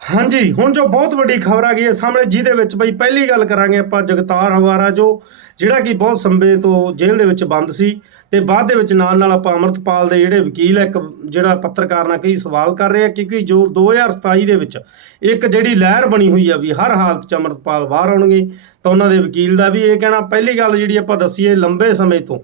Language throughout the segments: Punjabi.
ਹਾਂਜੀ, ਹੁਣ ਜੋ ਬਹੁਤ ਵੱਡੀ ਖਬਰ ਆ ਗਈ ਹੈ ਸਾਹਮਣੇ, ਜਿਹਦੇ ਵਿੱਚ ਬਈ ਪਹਿਲੀ ਗੱਲ ਕਰਾਂਗੇ ਆਪਾਂ ਜਗਤਾਰ ਹਵਾਰਾ, ਜੋ ਜਿਹੜਾ ਕਿ ਬਹੁਤ ਸੰਬੇ ਤੋਂ ਜੇਲ੍ਹ ਦੇ ਵਿੱਚ ਬੰਦ ਸੀ ਤੇ ਬਾਅਦ ਦੇ ਵਿੱਚ ਨਾਲ ਨਾਲ ਆਪਾਂ ਅਮਰਤਪਾਲ ਦੇ ਜਿਹੜੇ ਵਕੀਲ ਹੈ, ਇੱਕ ਜਿਹੜਾ ਪੱਤਰਕਾਰ ਨਾਲ ਕਈ ਸਵਾਲ ਕਰ ਰਹੇ ਆ, ਕਿਉਂਕਿ ਜੋ 2027 ਦੇ ਵਿੱਚ ਇੱਕ ਜਿਹੜੀ ਲਹਿਰ ਬਣੀ ਹੋਈ ਆ ਵੀ ਹਰ ਹਾਲਤ 'ਚ ਅਮਰਤਪਾਲ ਬਾਹਰ ਆਉਣਗੇ, ਤਾਂ ਉਹਨਾਂ ਦੇ ਵਕੀਲ ਦਾ ਵੀ ਇਹ ਕਹਿਣਾ। ਪਹਿਲੀ ਗੱਲ ਜਿਹੜੀ ਆਪਾਂ ਦੱਸੀਏ, ਲੰਬੇ ਸਮੇਂ ਤੋਂ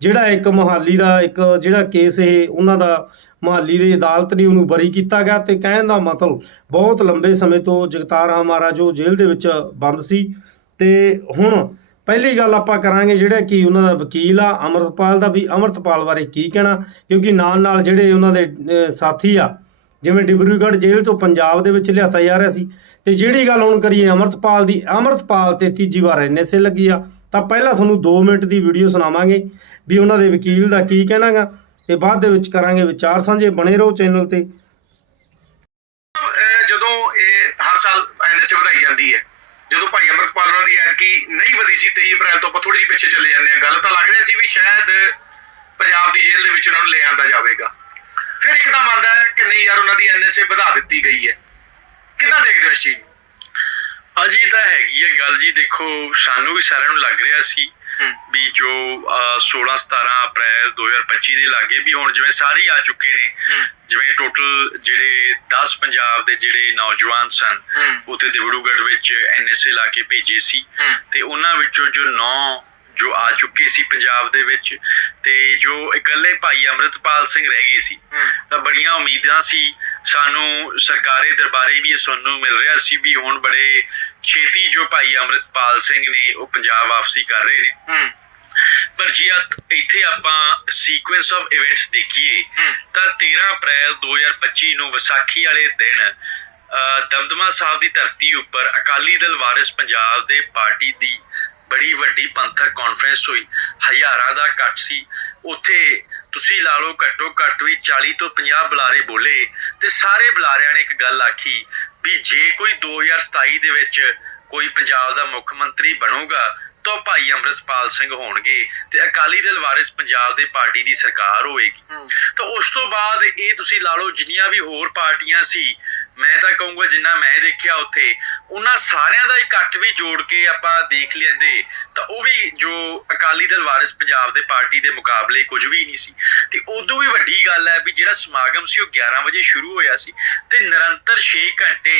ਜਿਹੜਾ ਇੱਕ ਮੁਹਾਲੀ ਦਾ ਇੱਕ ਜਿਹੜਾ ਕੇਸ ਇਹ ਉਹਨਾਂ ਦਾ ਮੁਹਾਲੀ ਦੀ ਅਦਾਲਤ ਨੇ ਉਹਨੂੰ ਬਰੀ ਕੀਤਾ ਗਿਆ ਤੇ ਕਹਿਣ ਦਾ ਮਤਲਬ ਬਹੁਤ ਲੰਬੇ ਸਮੇਂ ਤੋਂ ਜਗਤਾਰ ਹਮਾਰਾ ਜੋ ਜੇਲ੍ਹ ਦੇ ਵਿੱਚ ਬੰਦ ਸੀ ਤੇ ਹੁਣ ਪਹਿਲੀ ਗੱਲ ਆਪਾਂ ਕਰਾਂਗੇ ਜਿਹੜਾ ਕਿ ਉਹਨਾਂ ਦਾ ਵਕੀਲ ਆ, ਅਮਰਤਪਾਲ ਦਾ ਵੀ ਅਮਰਤਪਾਲ ਬਾਰੇ ਕੀ ਕਹਿਣਾ, ਕਿਉਂਕਿ ਨਾਲ ਨਾਲ ਜਿਹੜੇ ਉਹਨਾਂ ਦੇ ਸਾਥੀ ਆ, ਜਿਵੇਂ ਡਿਬਰੂਗੜ੍ਹ ਜੇਲ੍ਹ ਤੋਂ ਪੰਜਾਬ ਦੇ ਵਿੱਚ ਲਿਆਤਾ ਜਾ ਰਿਹਾ ਸੀ ਤੇ ਜਿਹੜੀ ਗੱਲ ਹੁਣ ਕਰੀਏ ਅਮਰਤਪਾਲ ਦੀ, ਅਮਰਤਪਾਲ ਤੇ ਤੀਜੀ ਵਾਰ ਐਨਐਸਏ ਲੱਗੀ ਆ ਤਾਂ ਪਹਿਲਾਂ ਤੁਹਾਨੂੰ 2 ਮਿੰਟ ਦੀ ਵੀਡੀਓ ਸੁਣਾਵਾਂਗੇ ਵੀ ਉਹਨਾਂ ਦੇ ਵਕੀਲ ਦਾ ਕੀ ਕਹਿਣਾਗਾ ਤੇ ਬਾਅਦ ਦੇ ਵਿੱਚ ਕਰਾਂਗੇ ਵਿਚਾਰ ਸਾਂਝੇ, ਬਣੇ ਰਹੋ ਚੈਨਲ ਤੇ। ਅਹ ਜਦੋਂ ਇਹ ਹਰ ਸਾਲ ਐਨਐਸਏ ਵਧਾਈ ਜਾਂਦੀ ਹੈ, ਜਦੋਂ ਭਾਈ ਅਮਰਪਾਲ ਉਹਨਾਂ ਦੀ ਐਤਕੀ ਨਹੀਂ ਵਧੀ ਸੀ 23 ਅਪ੍ਰੈਲ ਤੋਂ, ਆਪਾਂ ਥੋੜੀ ਜਿਹੀ ਪਿੱਛੇ ਚੱਲੇ ਜਾਂਦੇ ਆ ਗੱਲ ਤਾਂ ਲੱਗ ਰਿਹਾ ਸੀ ਵੀ ਸ਼ਾਇਦ ਪੰਜਾਬ ਦੀ ਜੇਲ੍ਹ ਦੇ ਵਿੱਚ ਉਹਨਾਂ ਨੂੰ ਲੈ ਆਂਦਾ ਜਾਵੇਗਾ। ਫਿਰ ਇੱਕਦਮ ਆਂਦਾ ਹੈ ਕਿ ਨਹੀਂ ਯਾਰ, ਉਹਨਾਂ ਦੀ ਐਨਐਸਏ ਵਧਾ ਦਿੱਤੀ ਗਈ ਹੈ। ਕਿੰਨਾ ਦੇਖਦੇ ਹੋ ਇਸ ਚੀਜ਼ ਅਜੀ ਤਾਂ ਹੈਗੀ ਹੈ ਗੱਲ ਜੀ ਦੇਖੋ ਸਾਨੂੰ ਵੀ ਸਾਰਿਆਂ ਨੂੰ ਲੱਗ ਰਿਹਾ ਸੀ। ਵੀ ਜੋ ਅਹ, 16 17 ਅਪ੍ਰੈਲ 2025 ਦੇ ਲਾਗੇ ਵੀ ਹੁਣ ਜਿਵੇਂ ਸਾਰੇ ਆ ਚੁੱਕੇ ਨੇ। ਜਿਵੇਂ ਟੋਟਲ ਜਿਹੜੇ 10 ਪੰਜਾਬ ਦੇ ਜਿਹੜੇ ਨੌਜਵਾਨ ਸਨ। ਉੱਥੇ ਦਿਬੜੂਗੜ੍ਹ ਵਿੱਚ ਐਨਐਸਏ ਲਾ ਕੇ ਭੇਜੇ ਸੀ। ਤੇ ਉਹਨਾਂ ਵਿੱਚੋਂ ਜੋ 9 ਜੋ ਆ ਚੁੱਕੇ ਸੀ ਪੰਜਾਬ ਦੇ ਵਿੱਚ ਤੇ ਜੋ ਇਕੱਲੇ ਭਾਈ ਅੰਮ੍ਰਿਤਪਾਲ ਸਿੰਘ ਰਹਿ ਗਏ ਸੀ ਤਾਂ ਬੜੀਆਂ ਉਮੀਦਾਂ ਸੀ ਸਾਨੂੰ ਸਰਕਾਰੀ ਦਰਬਾਰੇ ਵੀ ਇਹ ਸੁਣਨ ਨੂੰ ਮਿਲ ਰਿਹਾ ਸੀ ਵੀ ਹੁਣ ਬੜੇ ਛੇਤੀ ਜੋ ਭਾਈ ਅੰਮ੍ਰਿਤਪਾਲ ਸਿੰਘ ਨੇ ਉਹ ਪੰਜਾਬ ਵਾਪਸੀ ਕਰ ਰਹੇ ਨੇ। ਪਰ ਜੇ ਇੱਥੇ ਆਪਾਂ ਸੀਕੁਐਂਸ ਆਫ ਇਵੈਂਟਸ ਦੇਖੀਏ। ਤਾਂ 13 ਅਪ੍ਰੈਲ 2025 ਨੂੰ ਵਿਸਾਖੀ ਵਾਲੇ ਦਿਨ ਦਮਦਮਾ ਸਾਹਿਬ ਦੀ ਧਰਤੀ ਉੱਪਰ ਅਕਾਲੀ ਦਲ ਵਾਰਿਸ ਪੰਜਾਬ ਦੇ ਪਾਰਟੀ ਦੀ ਬੜੀ ਵੱਡੀ ਪੰਥਕ ਕਾਨਫਰੰਸ ਹੋਈ। ਹਜ਼ਾਰਾਂ ਦਾ ਇਕੱਠ ਸੀ। ਉੱਥੇ ਤੁਸੀਂ ਲਾ ਲਓ ਘੱਟੋ ਘੱਟ ਵੀ 40 ਤੋਂ 50 ਬੁਲਾਰੇ ਬੋਲੇ ਤੇ ਸਾਰੇ ਬੁਲਾਰਿਆਂ ਨੇ ਇੱਕ ਗੱਲ ਆਖੀ ਵੀ ਜੇ ਕੋਈ 2027 ਦੇ ਵਿੱਚ ਕੋਈ ਪੰਜਾਬ ਦਾ ਮੁੱਖ ਮੰਤਰੀ ਬਣੂਗਾ ਤਾਂ ਭਾਈ ਅੰਮ੍ਰਿਤਪਾਲ ਸਿੰਘ ਹੋਣਗੇ ਤੇ ਅਕਾਲੀ ਦਲ ਵਾਰਿਸ ਪੰਜਾਬ ਦੇ ਪਾਰਟੀ ਦੀ ਸਰਕਾਰ ਹੋਏਗੀ। ਤਾਂ ਉਸ ਤੋਂ ਬਾਅਦ ਇਹ ਤੁਸੀਂ ਲਾ ਲਓ ਜਿੰਨੀਆਂ ਵੀ ਹੋਰ ਪਾਰਟੀਆਂ ਸੀ ਮੈਂ ਤਾਂ ਕਹੂੰਗਾ ਜਿੰਨਾ ਮੈਂ ਦੇਖਿਆ ਉੱਥੇ ਉਹਨਾਂ ਸਾਰਿਆਂ ਦਾ ਇਕੱਠ ਵੀ ਜੋੜ ਕੇ ਆਪਾਂ ਦੇਖ ਲੈਂਦੇ ਤਾਂ ਉਹ ਵੀ ਜੋ ਅਕਾਲੀ ਦਲ ਵਾਰਿਸ ਪੰਜਾਬ ਦੇ ਪਾਰਟੀ ਦੇ ਮੁਕਾਬਲੇ ਕੁਝ ਵੀ ਨਹੀਂ ਸੀ ਤੇ ਉਦੋਂ ਵੀ ਵੱਡੀ ਗੱਲ ਹੈ ਵੀ ਜਿਹੜਾ ਸਮਾਗਮ ਸੀ ਉਹ 11 ਵਜੇ ਸ਼ੁਰੂ ਹੋਇਆ ਸੀ ਤੇ ਨਿਰੰਤਰ 6 ਘੰਟੇ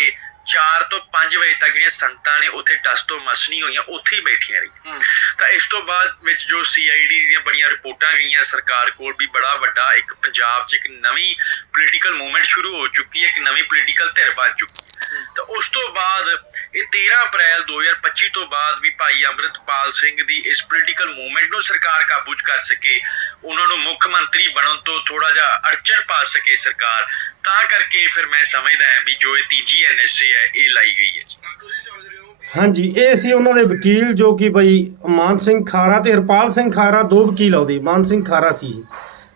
4 ਤੋਂ 5 ਵਜੇ ਤੱਕ ਜਿਹੜੀਆਂ ਸੰਗਤਾਂ ਨੇ ਉੱਥੇ ਟਸਟੋ ਮਸਣੀ ਹੋਈਆਂ ਉੱਥੇ ਹੀ ਬੈਠੀਆਂ ਰਹੀਆਂ। ਤਾਂ ਇਸ ਤੋਂ ਬਾਅਦ ਵਿੱਚ ਜੋ ਸੀਆਈਡੀ ਦੀਆਂ ਬੜੀਆਂ ਰਿਪੋਰਟਾਂ ਗਈਆਂ ਸਰਕਾਰ ਕੋਲ ਵੀ ਬੜਾ ਵੱਡਾ ਇੱਕ ਪੰਜਾਬ 'ਚ ਇੱਕ ਨਵੀਂ ਪੋਲੀਟੀਕਲ ਮੂਵਮੈਂਟ ਸ਼ੁਰੂ ਹੋ ਚੁੱਕੀ ਹੈ ਇੱਕ ਨਵੀਂ ਪੋਲੀਟੀਕਲ ਧਿਰ ਬਣ ਚੁੱਕੀ ਹੈ ਤਾਂ ਉਸ ਤੋਂ ਬਾਅਦ ਇਹ 13 ਅਪ੍ਰੈਲ 2025 ਤੋਂ ਬਾਅਦ ਵੀ ਭਾਈ ਅੰਮ੍ਰਿਤਪਾਲ ਸਿੰਘ ਦੀ ਇਸ ਪੋਲੀਟੀਕਲ ਮੂਵਮੈਂਟ ਨੂੰ ਸਰਕਾਰ ਕਾਬੂ 'ਚ ਕਰ ਸਕੇ ਉਹਨਾਂ ਨੂੰ ਮੁੱਖ ਮੰਤਰੀ ਬਣਨ ਤੋਂ ਥੋੜਾ ਜਿਹਾ ਅੜਚਣ ਪਾ ਸਕੇ ਸਰਕਾਰ ਤਾਂ ਕਰਕੇ ਫਿਰ ਮੈਂ ਸਮਝਦਾ ਹਾਂ ਵੀ ਜੋ ਇਹ ਤੀਜੀ ਐਨਐਸਏ ਹੈ ਇਹ ਲਾਈ ਗਈ ਹੈ ਤੁਸੀਂ ਸਮਝ ਰਹੇ ਹੋ ਹਾਂਜੀ ਇਹ ਸੀ ਉਹਨਾਂ ਦੇ ਵਕੀਲ ਜੋ ਕਿ ਬਈ ਮਾਨ ਸਿੰਘ ਖਾਰਾ ਤੇ ਹਰਪਾਲ ਸਿੰਘ ਖਾਰਾ ਦੋ ਵਕੀਲ ਆਉਦੇ ਮਾਨ ਸਿੰਘ ਖਾਰਾ ਸੀ।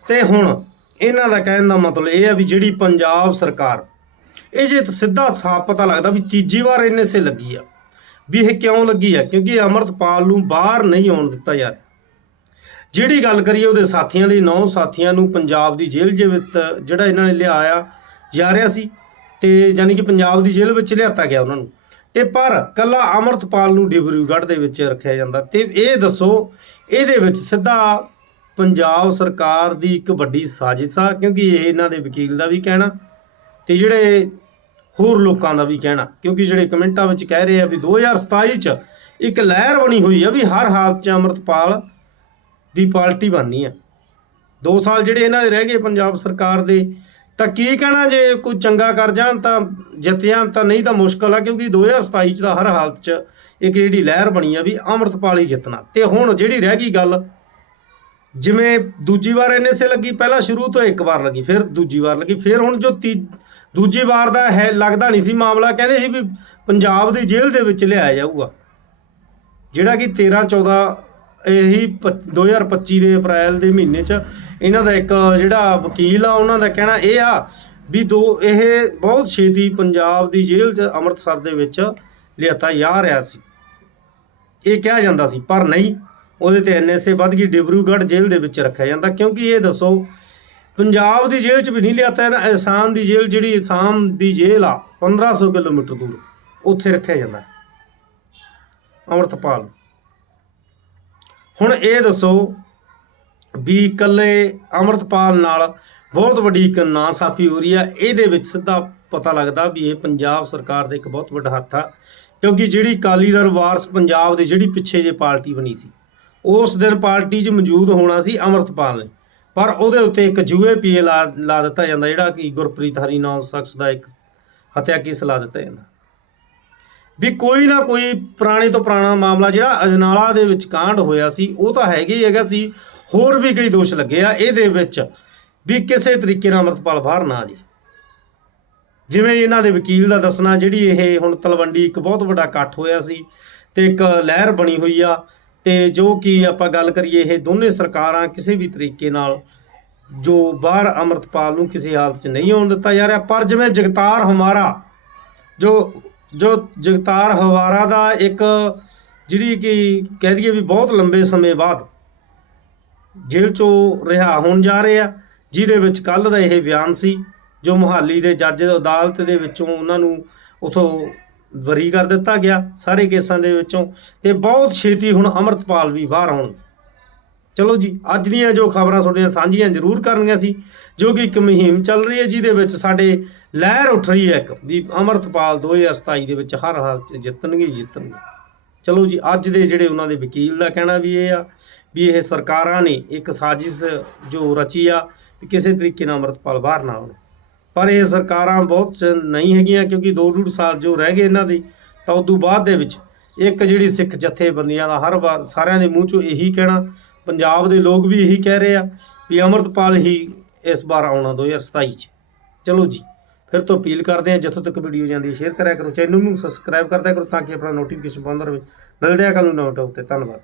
ਤੇ ਹੁਣ ਇਹਨਾਂ ਦਾ ਕਹਿਣ ਦਾ ਮਤਲਬ ਇਹ ਹੈ ਵੀ ਜਿਹੜੀ ਪੰਜਾਬ ਸਰਕਾਰ ਇਹ ਜੇ ਸਿੱਧਾ ਸਾਫ਼ ਪਤਾ ਲੱਗਦਾ ਵੀ ਤੀਜੀ ਵਾਰ ਇਹਨੇ ਸੇ ਲੱਗੀ ਆ। ਵੀ ਇਹ ਕਿਉਂ ਲੱਗੀ ਆ? ਕਿਉਂਕਿ ਅਮਰਤਪਾਲ ਨੂੰ ਬਾਹਰ ਨਹੀਂ ਆਉਣ ਦਿੱਤਾ ਯਾਰ ਜਿਹੜੀ ਗੱਲ ਕਰੀਏ ਉਹਦੇ ਸਾਥੀਆਂ ਦੀ, ਨੌ ਸਾਥੀਆਂ ਨੂੰ ਪੰਜਾਬ ਦੀ ਜੇਲ੍ਹ ਦੇ ਵਿੱਚ ਜਿਹੜਾ ਇਹਨਾਂ ਨੇ ਲਿਆਇਆ ਜਾ ਰਿਹਾ ਸੀ ਤੇ ਯਾਨੀ ਕਿ ਪੰਜਾਬ ਦੀ ਜੇਲ੍ਹ ਵਿੱਚ ਲਿਆਤਾ ਗਿਆ ਉਹਨਾਂ ਨੂੰ। ਤੇ ਪਰ ਕੱਲਾ ਅਮਰਤਪਾਲ ਨੂੰ ਡਿਬਰੂਗੜ੍ਹ ਦੇ ਵਿੱਚ ਰੱਖਿਆ ਜਾਂਦਾ। ਤੇ ਇਹ ਦੱਸੋ, ਇਹਦੇ ਵਿੱਚ ਸਿੱਧਾ ਪੰਜਾਬ ਸਰਕਾਰ ਦੀ ਇੱਕ ਵੱਡੀ ਸਾਜ਼ਿਸ਼ ਆ, ਕਿਉਂਕਿ ਇਹ ਇਹਨਾਂ ਦੇ ਵਕੀਲ ਦਾ ਵੀ ਕਹਿਣਾ। ਤੇ ਜਿਹੜੇ ਹੋਰ ਲੋਕਾਂ ਦਾ ਵੀ ਕਹਿਣਾ, ਕਿਉਂਕਿ ਜਿਹੜੇ ਕਮੈਂਟਾਂ ਵਿੱਚ ਕਹਿ ਰਹੇ ਆ ਵੀ 2027 ਚ ਇੱਕ ਲਹਿਰ ਬਣੀ ਹੋਈ ਆ ਵੀ ਹਰ ਹਾਲਤ 'ਚ ਅਮਰਤਪਾਲ ਦੀ ਪਾਰਟੀ ਬਣਨੀ ਆ। 2 ਸਾਲ ਜਿਹੜੇ ਇਹਨਾਂ ਦੇ ਰਹਿ ਗਏ ਪੰਜਾਬ ਸਰਕਾਰ ਦੇ, ਤਾਂ ਕੀ ਕਹਿਣਾ ਜੇ ਕੋਈ ਚੰਗਾ ਕਰ ਜਾਣ ਤਾਂ ਜਿੱਤ ਜਾਣ ਤਾਂ ਨਹੀਂ ਤਾਂ ਮੁਸ਼ਕਲ ਆ, ਕਿਉਂਕਿ 2027 ਚ ਤਾਂ ਹਰ ਹਾਲਤ 'ਚ ਇੱਕ ਜਿਹੜੀ ਲਹਿਰ ਬਣੀ ਆ ਵੀ ਅਮਰਤਪਾਲ ਹੀ ਜਿੱਤਣਾ। ਤੇ ਹੁਣ ਜਿਹੜੀ ਰਹਿ ਗਈ ਗੱਲ, ਜਿਵੇਂ ਦੂਜੀ ਵਾਰ ਐਨਐਸਏ ਲੱਗੀ, ਪਹਿਲਾਂ ਸ਼ੁਰੂ ਤੋਂ ਇੱਕ ਵਾਰ ਲੱਗੀ, ਫਿਰ ਦੂਜੀ ਵਾਰ ਲੱਗੀ, ਫਿਰ ਹੁਣ ਜੋ ਤੀ ਦੂਜੀ ਵਾਰ ਦਾ ਹੈ, ਲੱਗਦਾ ਨਹੀਂ ਸੀ ਮਾਮਲਾ, ਕਹਿੰਦੇ ਸੀ ਵੀ ਪੰਜਾਬ ਦੀ ਜੇਲ੍ਹ ਦੇ ਵਿੱਚ ਲਿਆਇਆ ਜਾਊਗਾ। ਜਿਹੜਾ ਕਿ 13 14 ਇਹੀ ਪ- 2025 ਦੇ ਅਪ੍ਰੈਲ ਦੇ ਮਹੀਨੇ 'ਚ ਇਹਨਾਂ ਦਾ ਇੱਕ ਜਿਹੜਾ ਵਕੀਲ ਆ, ਉਹਨਾਂ ਦਾ ਕਹਿਣਾ ਇਹ ਆ ਵੀ ਦੋ, ਇਹ ਬਹੁਤ ਛੇਤੀ ਪੰਜਾਬ ਦੀ ਜੇਲ੍ਹ 'ਚ ਅੰਮ੍ਰਿਤਸਰ ਦੇ ਵਿੱਚ ਲਿਆਤਾ ਜਾ ਰਿਹਾ ਸੀ। ਇਹ ਕਿਹਾ ਜਾਂਦਾ ਸੀ, ਪਰ ਨਹੀਂ, ਉਹਦੇ ਤੇ ਐਨਐਸਏ ਵੱਧ ਗਈ ਡਿਬਰੂਗੜ੍ਹ ਜੇਲ੍ਹ ਦੇ ਵਿੱਚ ਰੱਖਿਆ ਜਾਂਦਾ, ਕਿਉਂਕਿ ਇਹ ਦੱਸੋ ਪੰਜਾਬ ਦੀ ਜੇਲ੍ਹ 'ਚ ਵੀ ਨਹੀਂ ਲਿਆਤਾ ਇਹਨਾਂ ਅਸਾਮ ਦੀ ਜੇਲ੍ਹ ਜਿਹੜੀ ਅਸਾਮ ਦੀ ਜੇਲ੍ਹ ਆ 1500 ਕਿਲੋਮੀਟਰ ਦੂਰ, ਉੱਥੇ ਰੱਖਿਆ ਜਾਂਦਾ ਹੈ। ਅੰਮ੍ਰਿਤਪਾਲ ਹੁਣ ਇਹ ਦੱਸੋ ਵੀ ਇਕੱਲੇ ਅੰਮ੍ਰਿਤਪਾਲ ਨਾਲ ਬਹੁਤ ਵੱਡੀ ਇੱਕ ਨਾਸਾਫੀ ਹੋ ਰਹੀ ਆ, ਇਹਦੇ ਵਿੱਚ ਸਿੱਧਾ ਪਤਾ ਲੱਗਦਾ ਵੀ ਇਹ ਪੰਜਾਬ ਸਰਕਾਰ ਦਾ ਇੱਕ ਬਹੁਤ ਵੱਡਾ ਹੱਥ ਆ, ਕਿਉਂਕਿ ਜਿਹੜੀ ਅਕਾਲੀ ਦਲ ਵਾਰਸ ਪੰਜਾਬ ਦੀ ਜਿਹੜੀ ਪਿੱਛੇ ਜੇ ਪਾਰਟੀ ਬਣੀ ਸੀ, ਉਸ ਦਿਨ ਪਾਰਟੀ 'ਚ ਮੌਜੂਦ ਹੋਣਾ ਸੀ ਅੰਮ੍ਰਿਤਪਾਲ ਨੇ ਪਰ ਉਹਦੇ ਉੱਤੇ ਇੱਕ ਯੂਏਪੀਏ ਲਾ ਲਾ ਦਿੱਤਾ ਜਾਂਦਾ, ਜਿਹੜਾ ਕਿ ਗੁਰਪ੍ਰੀਤ ਹਰੀ ਨਾਮ ਸ਼ਖਸ ਦਾ ਇੱਕ ਹੱਤਿਆ ਕੇਸ ਲਾ ਦਿੱਤਾ ਜਾਂਦਾ। ਵੀ ਕੋਈ ਨਾ ਕੋਈ ਪੁਰਾਣੇ ਤੋਂ ਪੁਰਾਣਾ ਮਾਮਲਾ, ਜਿਹੜਾ ਅਜਨਾਲਾ ਦੇ ਵਿੱਚ ਕਾਂਡ ਹੋਇਆ ਸੀ, ਉਹ ਤਾਂ ਹੈਗੇ ਹੀ ਹੈਗਾ ਸੀ, ਹੋਰ ਵੀ ਕਈ ਦੋਸ਼ ਲੱਗੇ ਆ, ਇਹਦੇ ਵਿੱਚ ਵੀ ਕਿਸੇ ਤਰੀਕੇ ਨਾਲ ਅੰਮ੍ਰਿਤਪਾਲ ਬਾਹਰ ਨਾ ਆ ਜੇ। ਜਿਵੇਂ ਇਹਨਾਂ ਦੇ ਵਕੀਲ ਦਾ ਦੱਸਣਾ, ਜਿਹੜੀ ਇਹ ਹੁਣ ਤਲਵੰਡੀ ਇੱਕ ਬਹੁਤ ਵੱਡਾ ਇਕੱਠ ਹੋਇਆ ਸੀ ਤੇ ਇੱਕ ਲਹਿਰ ਬਣੀ ਹੋਈ ਆ ਤੇ ਜੋ ਕਿ ਆਪਾਂ ਗੱਲ ਕਰੀਏ ਇਹ ਦੋਨੇ ਸਰਕਾਰਾਂ ਕਿਸੇ ਵੀ ਤਰੀਕੇ ਨਾਲ ਜੋ ਬਾਹਰ ਅੰਮ੍ਰਿਤਪਾਲ ਨੂੰ ਕਿਸੇ ਹਾਲਤ 'ਚ ਨਹੀਂ ਆਉਣ ਦਿੱਤਾ ਜਾ ਰਿਹਾ, ਪਰ ਜਿਵੇਂ ਜਗਤਾਰ ਹਮਾਰਾ, ਜੋ ਜੋ ਜਗਤਾਰ ਹਵਾਰਾ ਦਾ ਇੱਕ ਜਿਹੜੀ ਕਿ ਕਹਿ ਦਈਏ ਵੀ ਬਹੁਤ ਲੰਬੇ ਸਮੇਂ ਬਾਅਦ ਜੇਲ੍ਹ ਚੋਂ ਰਿਹਾ ਹੋਣ ਜਾ ਰਹੇ ਆ ਜਿਹਦੇ ਵਿੱਚ ਕੱਲ ਦਾ ਇਹ ਬਿਆਨ ਸੀ, ਜੋ ਮੁਹਾਲੀ ਦੇ ਜੱਜ ਅਦਾਲਤ ਦੇ ਵਿੱਚੋਂ ਉਹਨਾਂ ਨੂੰ ਉਥੋਂ ਵਰੀ ਕਰ ਦਿੱਤਾ ਗਿਆ ਸਾਰੇ ਕੇਸਾਂ ਦੇ ਵਿੱਚੋਂ ਤੇ ਬਹੁਤ ਛੇਤੀ ਹੁਣ ਅੰਮ੍ਰਿਤਪਾਲ ਵੀ ਬਾਹਰ ਆਉਣਗੇ ਚਲੋ ਜੀ, ਅੱਜ ਦੀਆਂ ਜੋ ਖਬਰਾਂ ਤੁਹਾਡੀਆਂ ਸਾਂਝੀਆਂ ਜ਼ਰੂਰ ਕਰਨੀਆਂ ਸੀ, ਜੋ ਕਿ ਇੱਕ ਮੁਹਿੰਮ ਚੱਲ ਰਹੀ ਹੈ, ਜਿਹਦੇ ਵਿੱਚ ਸਾਡੇ ਲਹਿਰ ਉੱਠ ਰਹੀ ਹੈ ਇੱਕ ਵੀ ਅੰਮ੍ਰਿਤਪਾਲ 2027 ਦੇ ਵਿੱਚ ਹਰ ਹਾਲ 'ਚ ਜਿੱਤਣਗੇ ਜਿੱਤਣਗੇ। ਚਲੋ ਜੀ, ਅੱਜ ਦੇ ਜਿਹੜੇ ਉਹਨਾਂ ਦੇ ਵਕੀਲ ਦਾ ਕਹਿਣਾ ਵੀ ਇਹ ਆ ਵੀ ਇਹ ਸਰਕਾਰਾਂ ਨੇ ਇੱਕ ਸਾਜ਼ਿਸ਼ ਜੋ ਰਚੀ ਆ ਵੀ ਕਿਸੇ ਤਰੀਕੇ ਨਾਲ ਅੰਮ੍ਰਿਤਪਾਲ ਬਾਹਰ ਨਾ ਆਉਣ। ਪਰ ਇਹ ਸਰਕਾਰਾਂ ਬਹੁਤ ਨਹੀਂ ਹੈਗੀਆਂ ਕਿਉਂਕਿ ਦੋ ਡੂਢ ਸਾਲ ਜੋ ਰਹਿ ਗਏ ਇਹਨਾਂ ਦੀ, ਤਾਂ ਉਦੋਂ ਬਾਅਦ ਦੇ ਵਿੱਚ ਇੱਕ ਜਿਹੜੀ ਸਿੱਖ ਜਥੇਬੰਦੀਆਂ ਦਾ ਹਰ ਵਾਰ ਸਾਰਿਆਂ ਦੇ ਮੂੰਹ ਚੋਂ ਇਹੀ ਕਹਿਣਾ, ਪੰਜਾਬ ਦੇ ਲੋਕ ਵੀ ਇਹੀ ਕਹਿ ਰਹੇ ਆ ਵੀ ਅੰਮ੍ਰਿਤਪਾਲ ਹੀ ਇਸ ਵਾਰ ਆਉਣਾ 2027 ਚ। ਚਲੋ ਜੀ, ਫਿਰ ਤੋਂ ਅਪੀਲ ਕਰਦੇ ਆ ਜਿੱਥੋਂ ਤੱਕ ਵੀਡੀਓ ਜਾਂਦੀ ਹੈ ਸ਼ੇਅਰ ਕਰਿਆ ਕਰੋ ਚੈਨਲ ਨੂੰ ਸਬਸਕ੍ਰਾਈਬ ਕਰਦਿਆ ਕਰੋ ਤਾਂ ਕਿ ਆਪਣਾ ਨੋਟੀਫਿਕੇਸ਼ਨ ਬੰਦ ਰਹੇ। ਮਿਲਦੇ ਆ ਕੱਲ ਨੂੰ ਨਵੀਂ ਟੌਪ ਤੇ, ਧੰਨਵਾਦ।